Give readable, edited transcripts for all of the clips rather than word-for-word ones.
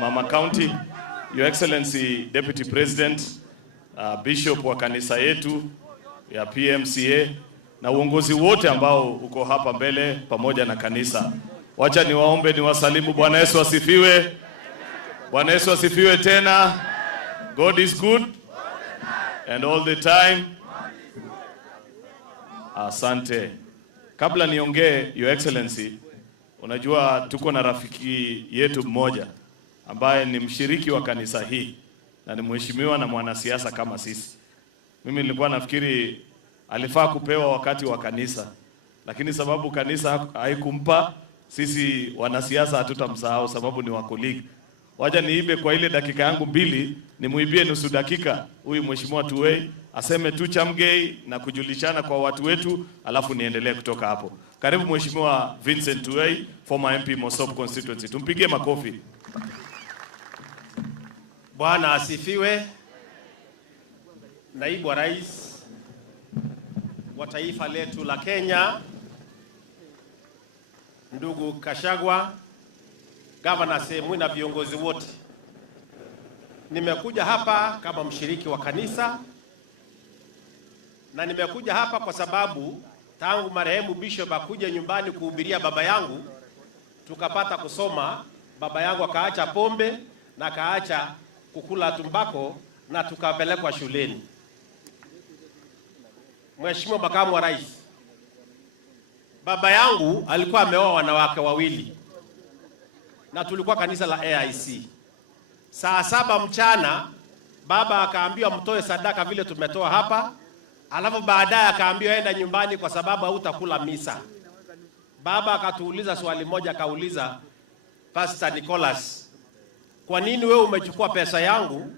Mama County, Your Excellency Deputy President, Bishop wa kanisa yetu ya PMCA na uongozi wote ambao uko hapa mbele pamoja na kanisa. Wacha niwaombe niwasalimu. Bwana Yesu asifiwe. Bwana Yesu asifiwe tena. God is good and all the time. Asante. Kabla niongee, Your Excellency, unajua tuko na rafiki yetu mmoja ambaye ni mshiriki wa kanisa hii na ni mheshimiwa na mwanasiasa kama sisi. Mimi nilikuwa nafikiri alifaa kupewa wakati wa kanisa, lakini sababu kanisa haikumpa, sisi wanasiasa hatutamsahau sababu ni wakoligi. Wacha niibe kwa ile dakika yangu mbili, nimuibie nusu dakika huyu mheshimiwa Tuwei aseme tu Chamgei na kujulishana kwa watu wetu, alafu niendelee kutoka hapo. Karibu mheshimiwa Vincent Tuwei, former MP Mosop constituency. Tumpigie makofi. Bwana asifiwe. Naibu wa Rais wa taifa letu la Kenya, ndugu Gachagua, Governor Semu na viongozi wote. Nimekuja hapa kama mshiriki wa kanisa, na nimekuja hapa kwa sababu tangu marehemu Bishop akuja nyumbani kuhubiria baba yangu, tukapata kusoma, baba yangu akaacha pombe na akaacha kukula tumbako na tukapelekwa shuleni. Mheshimiwa Makamu wa Rais, baba yangu alikuwa ameoa wanawake wawili na tulikuwa kanisa la AIC. Saa 7 mchana baba akaambiwa mtoe sadaka vile tumetoa hapa, alafu baadaye akaambiwa enda nyumbani kwa sababu hautakula misa. Baba akatuuliza swali moja, akauliza, Pastor Nicholas, kwa nini wewe umechukua pesa yangu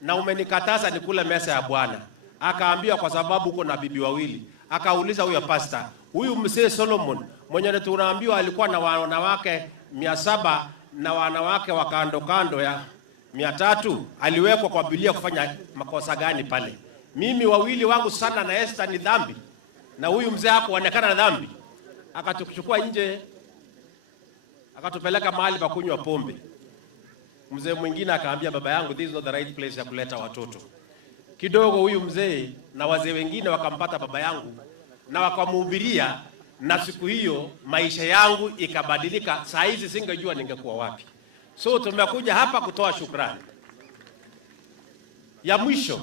na umenikataza nikule mesa ya Bwana? Akaambiwa kwa sababu uko na bibi wawili. Akauliza huyo pastor, huyu mzee Solomon mwenye tunaambiwa alikuwa na wanawake 700 na wanawake wa kando kando ya 300, aliwekwa kwa Biblia kufanya makosa gani pale? Mimi wawili wangu sana na Esther ni dhambi, na huyu mzee hapo anaonekana dhambi. Akatuchukua nje, akatupeleka mahali pa kunywa pombe. Mzee mwingine akaambia baba yangu, this is not the right place ya kuleta watoto. Kidogo huyu mzee na wazee wengine wakampata baba yangu na wakamhubiria, na siku hiyo maisha yangu ikabadilika. Saa hizi singejua ningekuwa wapi. So tumekuja hapa kutoa shukrani. Ya mwisho,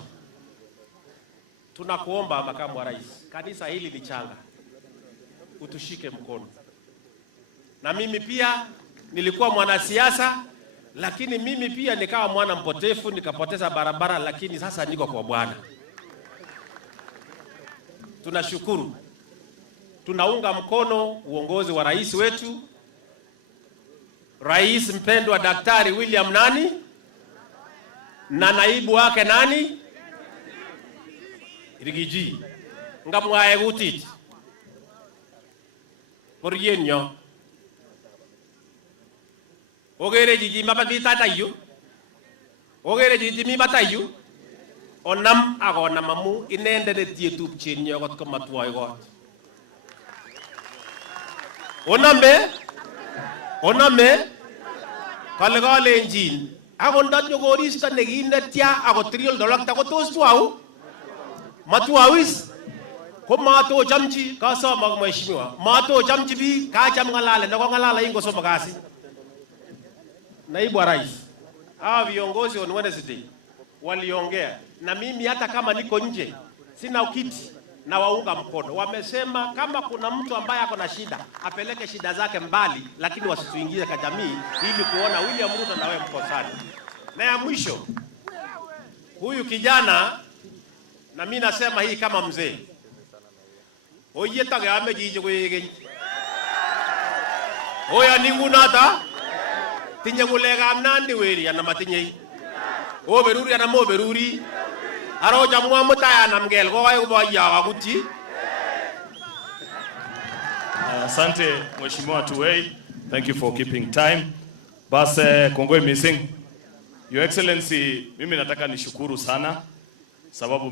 tunakuomba Makamu wa Rais, kanisa hili ni changa, utushike mkono. Na mimi pia nilikuwa mwanasiasa, lakini mimi pia nikawa mwana mpotefu, nikapoteza barabara, lakini sasa niko kwa Bwana. Tunashukuru. Tunaunga mkono uongozi wa rais wetu, Rais mpendwa Daktari William nani na naibu wake nani Rigiji ngamwae gutit Orienyo ogere jiji mababita tayu ogere jiji mi batayu onam agona mamu inende de tietup chenyo got ko matwoy got oname kale enjin agondat nyogorista neginetya agotriol dolak ta kotos tuau matuawis ko mato chamchi kasoma mheshimiwa mato chamchi bi ka cham ngalale na ko ngalala ingo soma kasi. Naibu wa Rais, hawa viongozi on Wednesday waliongea na mimi, hata kama niko nje sina kiti na waunga mkono. Wamesema kama kuna mtu ambaye ako na shida apeleke shida zake mbali, lakini wasituingize kwa jamii ili kuona William Ruto na wewe mko sana. Na ya mwisho, huyu kijana, na mimi nasema hii kama mzee, oyeta game jiji kwege oya ningunata tinye kulega amnandi weri ana matinye o beruri ana mo beruri aro jamwa mutaya na mgel ko ayo bo ya waguti. Asante Mheshimiwa Tuwei, thank you for keeping time. Basi kongoi missing. Your Excellency, mimi nataka nishukuru sana sababu